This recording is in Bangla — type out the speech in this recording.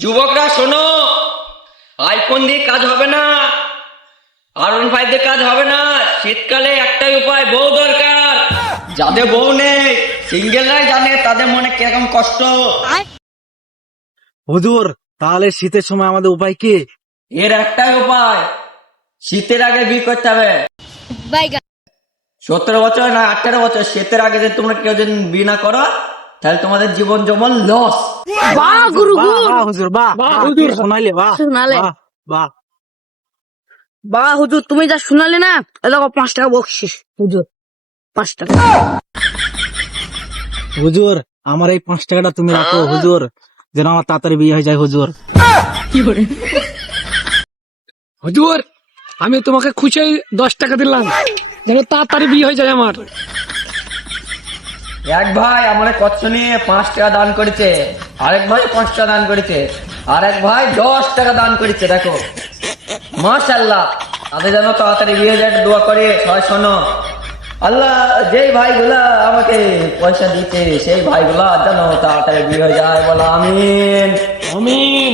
যুবকরা শোনো, আইফোন দিয়ে কাজ হবে না, R15 দিয়ে কাজ হবে না। শীতকালে একটাই উপায়, বউ দরকার। যাদের বউ নেই, সিঙ্গেলরাই জানে তাদের মনে কিরকম কষ্ট। হুজুর, তাহলে শীতের সময় আমাদের উপায় কি? এর একটাই উপায়, শীতের আগে বিয়ে করতে হবে। 17 বছর না 18 বছর, শীতের আগে যদি তোমরা কেউ যদি বিয়ে না করো, তাহলে তোমাদের জীবন যেমন লস। বাহ গুরু বাহ হুজুর, বাহ হুজুর, শোনাইলে বাহ শোনালে। বাহ বাহ। বাহ হুজুর, তুমি যা শুনালে না, দেখো 5 টাকা বকশিস হুজুর, 5 টাকা। হুজুর, আমার এই 5 টাকাটা তুমি রাখো হুজুর, যেন আমার তাড়াতাড়ি বিয়ে হয়ে যায় হুজুর। হুজুর, আমি তোমাকে খুশি 10 টাকা দিলাম, যেন তাড়াতাড়ি বিয়ে হয়ে যায় আমার। এক ভাই আমার কষ্ট নিয়ে 5 টাকা দান করেছে, আরেক ভাই 5 টাকা দান করেছে, আর এক ভাই 10 টাকা দান করেছে। দেখো মাশাআল্লাহ, তাদের যেন তাড়াতাড়ি বিয়ে হয়ে যায়, দোয়া করে। সবাই শোনো, আল্লাহ যেই ভাইগুলা আমাকে পয়সা দিতে, সেই ভাইগুলা যেন তাড়াতাড়ি বিয়ে হয়ে যায়, বলো আমিন। আমিন।